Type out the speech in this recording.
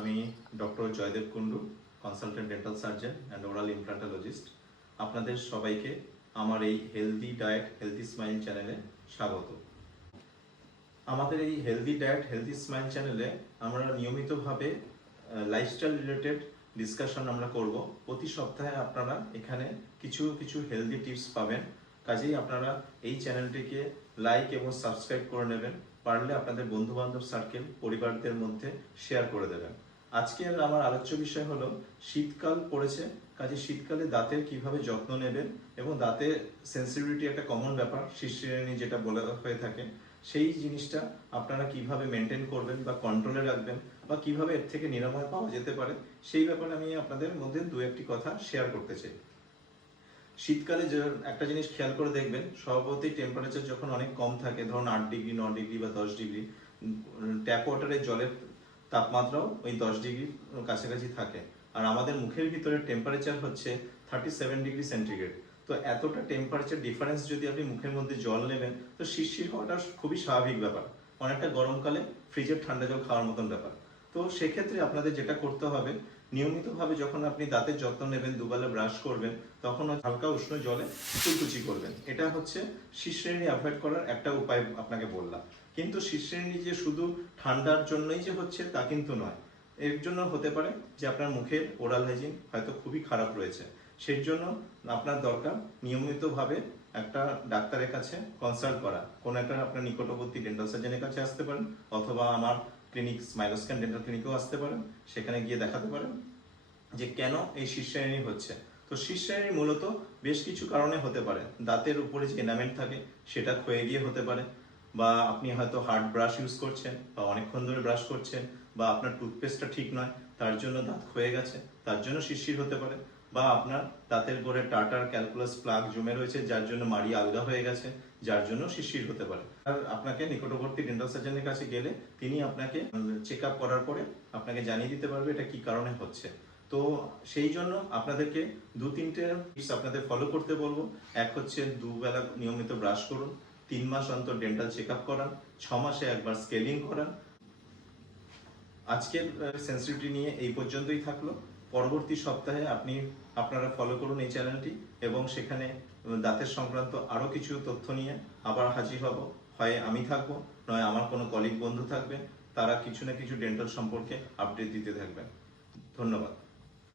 আমি doctor Joydev Kundu consultant dental surgeon and oral implantologist আপনাদের সবাইকে আমার এই হেলদি ডায়েট হেলদি স্মাইল চ্যানেলে স্বাগত। আমাদের এই হেলদি ডায়েট হেলদি স্মাইল চ্যানেলে আমরা নিয়মিতভাবে লাইফস্টাইল রিলেটেড ডিসকাশন আমরা করব। প্রতি সপ্তাহে আপনারা এখানে কিছু কিছু হেলদি টিপস পাবেন। কাজেই আপনারা এই চ্যানেলটিকে লাইক এবং সাবস্ক্রাইব করে নেবেন। পারলে আপনাদের বন্ধু বান্ধব সার্কেল পরিবারদের মধ্যে শেয়ার করে দেবেন। আজকের আমার আলোচ্য বিষয় হলো, শীতকাল পড়েছে, কাজে শীতকালে দাঁতের কীভাবে যত্ন নেবেন এবং দাঁতের সেন্সিটিভিটি একটা কমন ব্যাপার শিশ্রেণী যেটা বলে হয়ে থাকে, সেই জিনিসটা আপনারা কীভাবে মেনটেন করবেন বা কন্ট্রোলে রাখবেন বা কীভাবে এর থেকে নিরাময় পাওয়া যেতে পারে, সেই ব্যাপারে আমি আপনাদের মধ্যে দু একটি কথা শেয়ার করতে চাই। শীতকালে একটা জিনিস খেয়াল করে দেখবেন, স্বভাবতই টেম্পারেচার যখন অনেক কম থাকে, ধরুন আট ডিগ্রি, ন ডিগ্রি বা দশ ডিগ্রি ট্যাপ ওয়াটারের জলের তাপমাত্রাও ওই দশ ডিগ্রির কাছাকাছি থাকে। আর আমাদের মুখের ভিতরে টেম্পারেচার হচ্ছে থার্টি সেভেন ডিগ্রি সেন্টিগ্রেড তো এতটা টেম্পারেচার ডিফারেন্স যদি আপনি মুখের মধ্যে জল নেবেন, তো শিরশির হওয়াটা খুবই স্বাভাবিক ব্যাপার। অনেকটা গরমকালে ফ্রিজের ঠান্ডা জল খাওয়ার মতন ব্যাপার। তো সেক্ষেত্রে আপনাদের যেটা করতে হবে, নিয়মিতভাবে যখন আপনি দাঁতের যত্ন নেবেন, দুবেলা ব্রাশ করবেন, তখন হালকা উষ্ণ জলে কুচি করবেন। এটা হচ্ছে শিশ্রেণী অ্যাভয়েড করার একটা উপায় আপনাকে বললাম। কিন্তু শিশ্রেণী যে শুধু ঠান্ডার জন্যই যে হচ্ছে তা কিন্তু নয়। এর জন্য হতে পারে যে আপনার মুখের ওরাল হাইজিন হয়তো খুবই খারাপ রয়েছে। সেই জন্য আপনার দরকার নিয়মিতভাবে একটা ডাক্তারের কাছে কনসাল্ট করা। কোনো একটা আপনার নিকটবর্তী ডেন্টাল সার্জনের কাছে আসতে পারেন, অথবা আমার ক্লিনিক স্মাইলোস্ক্যান ডেন্টাল ক্লিনিকেও আসতে পারেন, সেখানে গিয়ে দেখাতে পারেন যে কেন এই শীর্ষায়নী হচ্ছে। তো শীর্ষায়নী মূলত বেশ কিছু কারণে হতে পারে। দাঁতের উপরে যে এনামেন্ট থাকে, সেটা ক্ষয়ে গিয়ে হতে পারে, বা আপনি হয়তো হার্ড ব্রাশ ইউজ করছেন, বা অনেকক্ষণ ধরে ব্রাশ করছেন, বা আপনার টুথপেস্টটা ঠিক নয়, তার জন্য দাঁত ক্ষয়ে গেছে, তার জন্য শিরশির হতে পারে। বা আপনার দাঁতের গোড়ে টাটার ক্যালকুলাস প্লাগ জমে রয়েছে, যার জন্য মাড়ি আলগা হয়ে গেছে, যার জন্য শিরশির হতে পারে। আর আপনাকে নিকটবর্তী ডেন্টাল সার্জনের কাছে গেলে তিনি আপনাকে চেক আপ করার পরে আপনাকে জানিয়ে দিতে পারবে এটা কি কারণে হচ্ছে। তো সেই জন্য আপনাদেরকে দু তিনটে টিপস আপনাদের ফলো করতে বলব। এক হচ্ছে দুবেলা নিয়মিত ব্রাশ করুন, তিন মাস অন্তর ডেন্টাল চেক আপ করান, ছ মাসে একবার স্কেলিং করান। আজকের সেন্সিটিভিটি নিয়ে এই পর্যন্তই থাকল। পরবর্তী সপ্তাহে আপনি আপনারা ফলো করুন এই চ্যানেলটি এবং সেখানে দাঁতের সংক্রান্ত আরও কিছু তথ্য নিয়ে আবার হাজির হব। হয় আমি থাকব, নয় আমার কোনো কলিগ বন্ধু থাকবে, তারা কিছু না কিছু ডেন্টাল সম্পর্কে আপডেট দিতে থাকবেন। ধন্যবাদ।